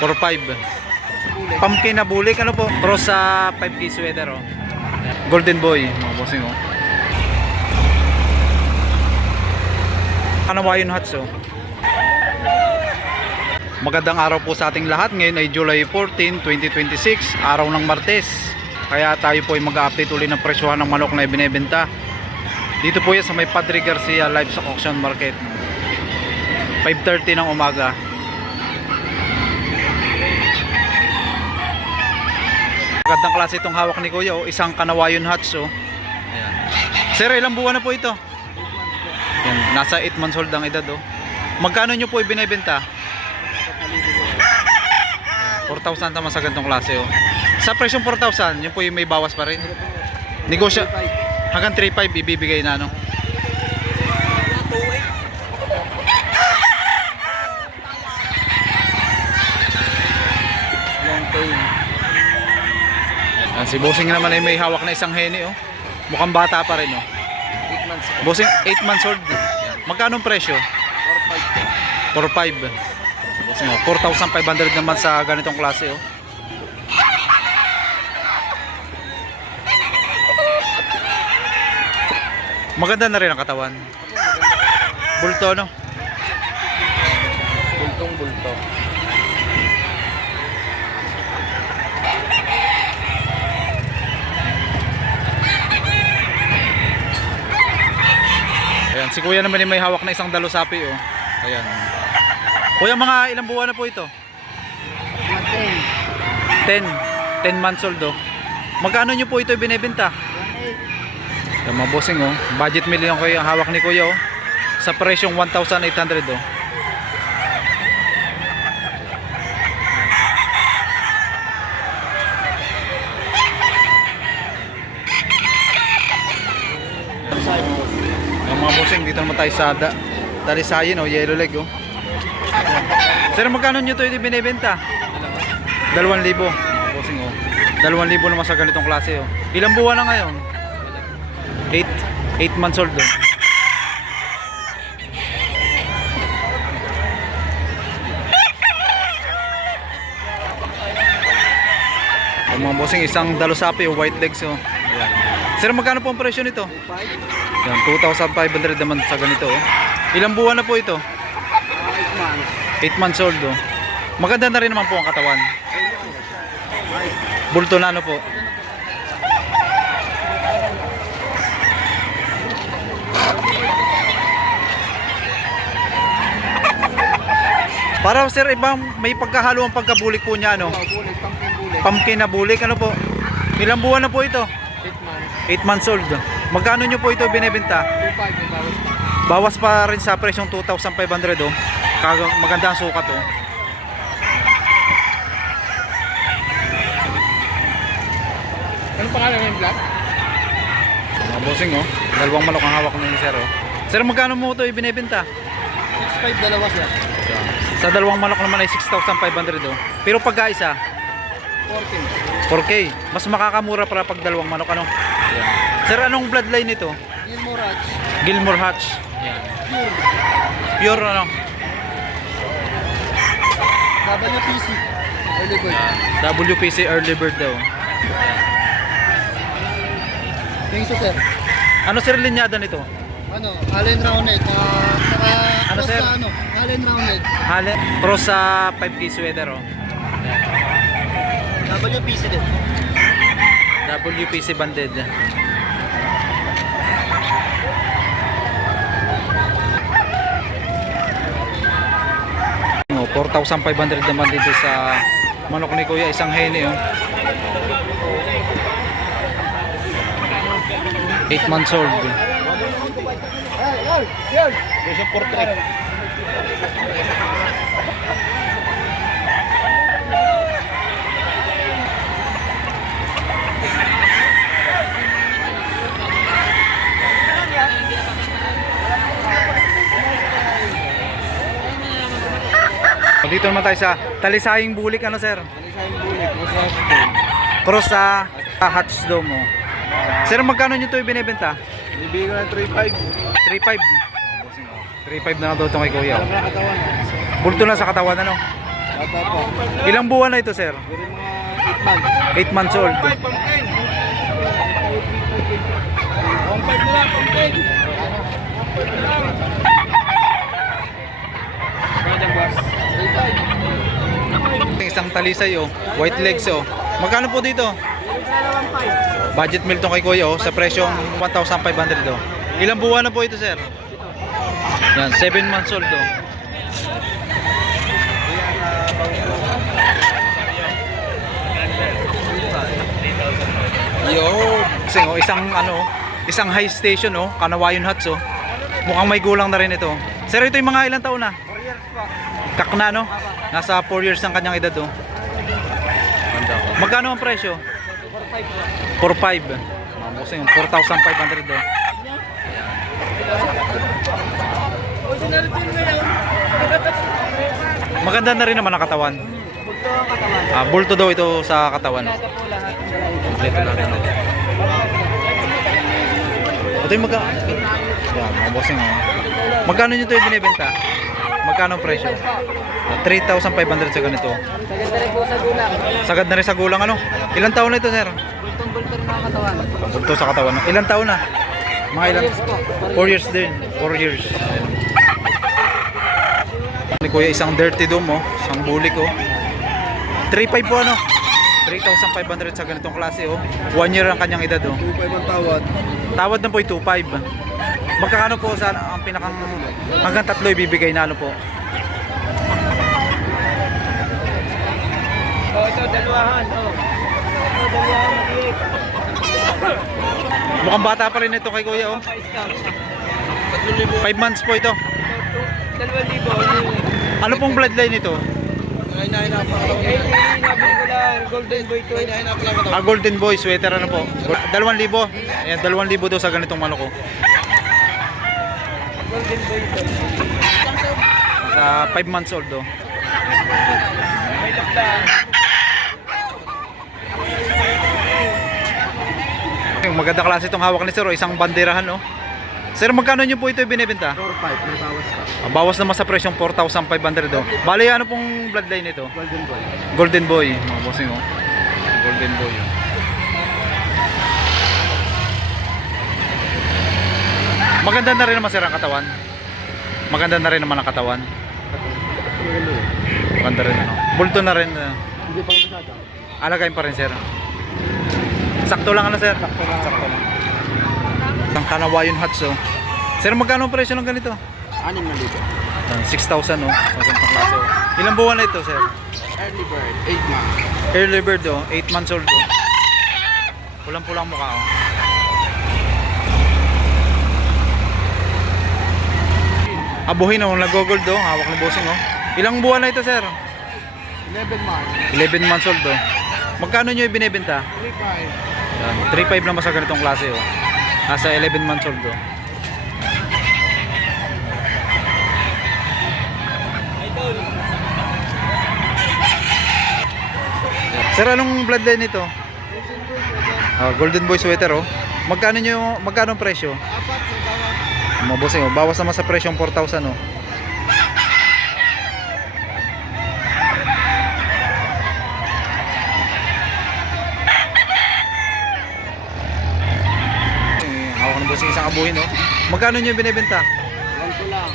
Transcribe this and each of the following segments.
4-5. Pumpkin na bulik, ano po? Cross sa 5K sweater, oh. Golden boy, mga bossing, oh. Kanawayon hats, oh. Magandang araw po sa ating lahat. Ngayon ay July 14, 2026, araw ng Martes. Kaya tayo po ay mag-update ulit ng presyohan ng manok na ibinebenta. Dito po yan sa may Padre Garcia Livestock Auction Market. 5:30 ng umaga. Magandang klase itong hawak ni Kuya, oh. Isang Kanawayon hats, oh. Ayan. Sir, ilang buwan na po ito? Ayan, nasa 8 months old ang edad, oh. Magkano nyo po ibinebenta? 4,000 naman sa ganitong klase, oh. Sa presyong 4,000, yun po yung may bawas pa rin. Negosyo hanggang 3,500 ibibigay na, no? Si Bossing naman ay may hawak na isang heni, oh. Mukhang bata pa rin, oh. 8 months. Bossing 8 months old. Magkano ang presyo? 4,500. Bossing, oh. 4,500 naman sa ganitong klase, oh. Maganda na rin ang katawan. Bulto, no? Bultong bulto. Ayan, si Kuya naman ay may hawak na isang dalusapi, oh. Ayan. Kuya, mga ilang buwan na po ito? 10 months old, oh. Magkano nyo po ito binebenta? Ayan, mga bossing, oh. Budget meal yung ang hawak ni Kuya, oh. Sa presyong 1,800, oh. Ayan, mga bossing, dito naman tayo sa Talisayin, oh. Yellow leg, oh. Sir, magkano nyo ito binebenta? 2,000, bossing, oh. 2,000 naman sa ganitong klase, oh. Ilang buwan na ngayon? 8 months old, oh. Ang mga bossing, isang dalusapi, oh, white legs, oh. Ayan. Sir, magkano po ang presyo nito? Ayan, 2,500 naman sa ganito, oh. Ilang buwan na po ito? 8 months old, oh. Maganda na rin naman po ang katawan. Bulto na, ano po. Para sir, ibang may pagkahalo ang pagkabulik po niya, ano? Pumpkin na bulik, ano po? Ilang buwan na po ito? 8 months old. Magkano nyo po ito binebenta? 2,500. Bawas pa rin sa presyong 2,500, oh. Maganda ang sukat, oh. Anong pangalan ng black? Mga bossing, oh. Dalawang manok ang hawak ni sir, oh. Sir, magkano mo ito ibinebenta? 6,500 dalawa siya. Sa dalawang manok naman ay 6,500, oh. Pero pagka isa 4K. Mas makakamura para pag dalawang manok, ano? Ayan. Sir, anong bloodline nito? Gilmore Hatch. Gilmore Hatch. Pure, ano? WPC. Early bird. WPC early bird daw. Yung isa sir. Ano sir linyada nito? Ano? Allen Roundhead. Ano, sir? Ano? Allen Roundhead. Hale, cross sa 5K sweater, oh. WPC din. WPC banded. No, 4,500 naman dito sa manok ni Kuya, isang heni, oh. 8 months old. Version portrait. Dito naman tayo sa Talisaying bulik, ano sir? Talisaying bulik. Cross sa Hatch Dome, oh. Sir, magkano nyo ito ibinibenta? Bibigyan ng 3,500. 3,500. 3,500 na daw ito kay Kuya, oh. Katawan. Bulto na sa katawan, ano? Bata po. Ilang buwan na ito, sir? Pero mga 8 months. 8 months old. Pumpkin. Pumpkin na lang, pumpkin. Kaya boss. 3.5. Isang talisay, oh. White legs, oh. Magkano po dito? Budget meal tong kay Kuya, oh. Sa presyong 1,500, oh. Ilang buwan na po ito, sir? Yan, 7 months old, oh. Yo, kasi oh, isang high station, oh, Kanawayon Huts, oh. Mukhang may gulang na rin ito. Sir, ito yung mga ilang taon na? 4 years po. Kakna, no? Nasa 4 years ang kanyang edad, oh. Magkano ang presyo? 4.5. Kasi yung 4,500, oh. Maganda na rin naman ang katawan. Bulto daw ito sa katawan. Kompleto na rin. Ito yung yan, mga bossing, oh. Magkano nyo ito yung binibenta? Magkano ang presyo? 3,500 sa ganito. Sagad na rin po sa gulang. Sagad na rin sa gulang, ano? Ilang taon na ito, sir? Bultong-bulto rin mga katawan. Bulto sa katawan. Ilang taon na? Mga ilang? 4 years din. 4 years. Ni Kuya, isang dirty dome, oh. Isang bulik, oh. 3.5 po, ano? 3,500 sa ganitong klase, oh. 1 year ang kanyang edad, oh. 2.5 ang tawad. Tawad na po ay 2.5. Magkano po sa ang pinakang hanggang 3 ibibigay na ano po? Ito, dalawahan. Ito, dalawahan. Mukhang bata pa rin ito kay Kuya, oh. 5 months po ito. 2,000. Ano pong bloodline ito? Hinahinap ko lang. Golden boy to. Hinahinap lang ko. Golden Boy, sweater, ano po? 2,000. Ayan, 2,000 daw sa ganitong manok, oh. Golden boy to. Sa 5 months old, oh. May takdaan. Yung maganda klase itong hawak ni Sir, oh. Isang banderahan, oh. Sir, magkano nyo po ito ibinibenta? 4.5. May bawas pa. Bawas naman sa presyong 4,500, oh. Bali, ano pong bloodline ito? Golden boy. Golden Boy, mga bossing, oh. Golden Boy, oh. Maganda na rin naman, sir, ang katawan. Maganda na rin naman ang katawan. Maganda rin, ano. Bulto na rin. Hindi pa masyado. Alagayin pa rin, sir. Sakto lang, ano, sir? Sakto lang. Sakto lang. Ang Kanawayon Huts, oh. Sir, magkano ang presyo ng ganito? 6,000. 6,000, oh. Sa ganitong klase, oh. Ilang buwan na ito, sir? Early bird. 8 months. Early bird, oh. 8 months old, oh. Pulang-pulang mukha, oh. Abuhin, oh. Nag-gold, oh. Hawak ng bossing, oh. Ilang buwan na ito, sir? 11 months. 11 months old, oh. Magkano nyo ibinibenta? 3.5. 3.5 naman sa ganitong klase, oh. Nasa 11 months old, oh. Sir, anong bloodline nito? Golden Boy sweater, oh. Magkano ang presyo? Apat. May bawas. Mga bossing, oh. Bawas naman sa presyong 4,000, oh. Hawak ng bossing isang abuhin, oh. Magkano nyo binibenta? 1 ko lang.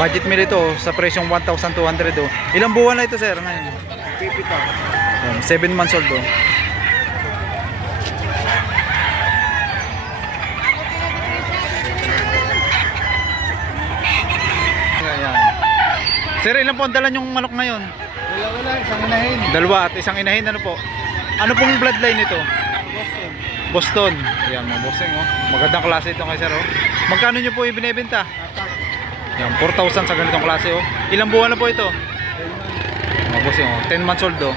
Budget meal ito, oh, sa presyong 1,200, oh. Ilang buwan na ito, sir, ngayon? Pipito. 7 months old, oh. Ayan. Sir, ilan po ang dala yung manok ngayon? Dalawa lang. Isang inahin. Dalawa at isang inahin, ano po? Ano pong bloodline ito? Boston. Boston. Ayan, mga bossing, oh. Magandang klase ito kay sir, oh. Magkano nyo po ibinebenta? Apat. Ayan, 4,000 sa ganitong klase, oh. Ilang buwan na po ito? Mga bossing, oh. 10 months old, oh.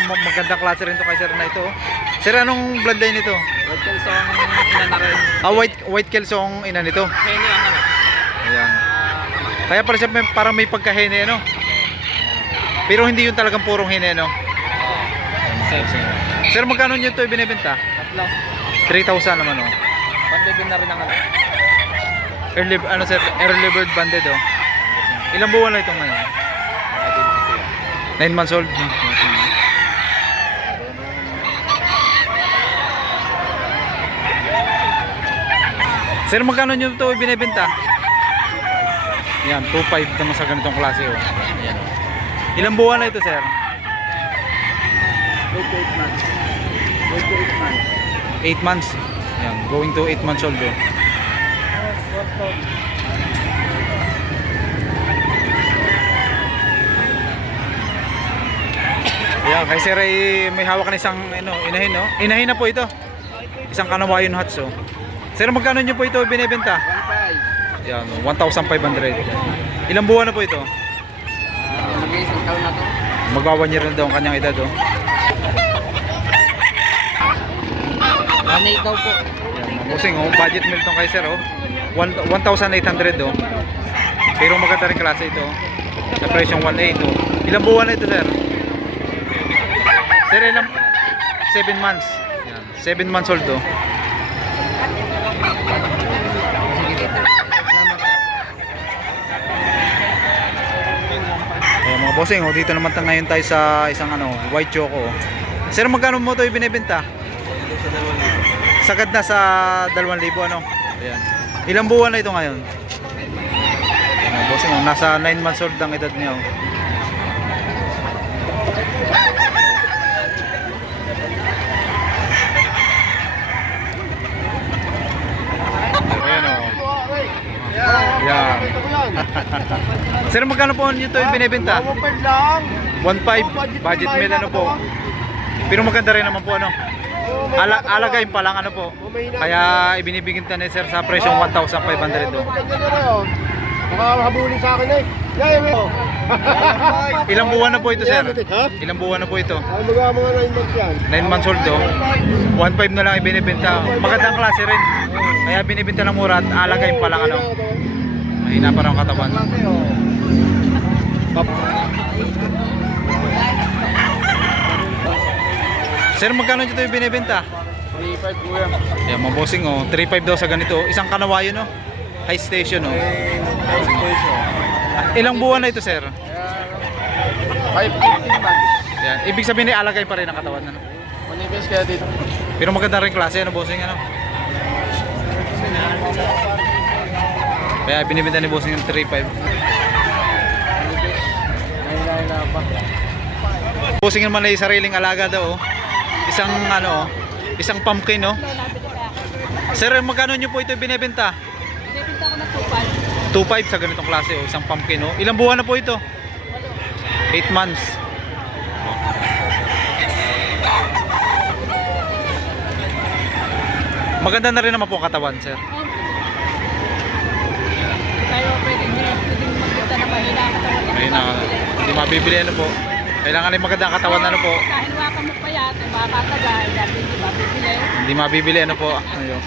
Magandang klase rin to kay sir na ito, oh. Sir, anong bloodline ito? White Kelsong ina na rin. White Kelsong ina nito. Henny ang anak. Ayan. Kaya pala siya parang may pagkahene, no? Pero hindi yun talagang purong hene, no? Same. Sir, magkano nyo ito ibinibenta? Tatlo. 3,000 naman oh. Banded din na rin ang ano. Ano sir, early bird banded oh. Ilang buwan na itong ngayon? 9 months old. Sir, magkano nyo ito binibenta? Yan, 2.5 naman sa ganitong klase oh. Yan. Ilang buwan na ito sir? 8 months. 8 months. Yan, going to 8 months old oh. Yan, kay sir ay may hawak na isang inahin no? Inahin na po ito. Isang Kanawayon Hats oh. Sir, magkano nyo po ito binibenta? 1.5. Yan, 1,500. Ilang buwan na po ito? Mag-isang taon na to. Magwa 1 year na daw ang kanyang edad oh. Nanay daw po. Yan, busing oh, budget meal tong kay sir oh. 1,800 oh. Pero maganda rin klase ito oh. Sa presyong 1.8 oh. Ilang buwan na ito sir? Sir, ilang 7 months. Yan, 7 months old oh. Ayan mga bossing oh, dito naman ngayon tayo sa isang white choco oh. Sir, magkano mo ito ibinibenta? Sagad na sa 2,000 ano. Ayan. Ilang buwan na ito ngayon? Mga bossing oh, nasa 9 months old ang edad niya oh. Ayan oh. Yan. Sir, magkano po nyo ito binibenta? 1.5 lang. 1.5 budget meal ano po. Pero maganda rin naman po ano. Alagayin pa lang ano po. Kaya ibinibigyan ta ni sir sa presyong 1,500 do. Makahabulin sa akin eh. Ilang buwan na po ito sir? Ilang buwan na po ito? Ay, mga 9 months yan. 9 months old do. 1.5 na lang ibinibenta. Magandang klase rin. Kaya binibenta ng mura at alagayin pa lang ano. Mahina pa rin ang katawan. Sir, magkano dito yung binibenta? 3.5 po yan. Yan, mga bossing oh. 3.5 daw sa ganito. Isang Kanawayon no? High station oh. Ilang buwan na ito sir? 5-15 months. Yan. Ibig sabihin ay alagay pa rin ang katawan ano? Manipis kaya dito. Pero maganda rin klase ano bossing ano? Kaya binibenta ni bossing yung 3.5. Bossing naman ay sariling alaga daw oh. Isang pumpkin no? Sir, magkano nyo po ito binibenta? Binibenta ko na 2.5 sa ganitong klase oh. Isang pumpkin no? Ilang buwan na po ito? 8 months. Maganda na rin naman po ang katawan sir. tayo pwedeng magkita na mahina ang katawan. Ayun na, hindi mabibili ano po. Kailangan ay maganda ang katawan ano po. Kahit waka mo pa yan, makakatagal, dati hindi mabibili. Hindi mabibili ano po. Ayun.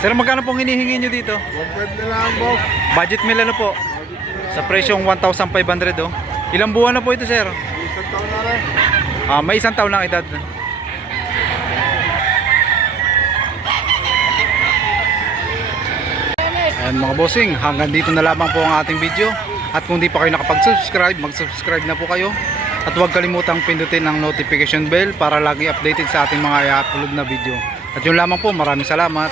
Sir, magkano pong hinihingi nyo dito? 1.5 na lang boss. Budget meal ano po? Sa presyong 1,500 oh. Ilang buwan na po ito sir? Isang taon na rin. May 1 taon lang edad. Ayan mga bossing, hanggang dito na lamang po ang ating video. At kung di pa kayo nakapag-subscribe, mag-subscribe na po kayo. At huwag kalimutang pindutin ang notification bell para lagi updated sa ating mga i-upload na video. At yun lamang po, maraming salamat.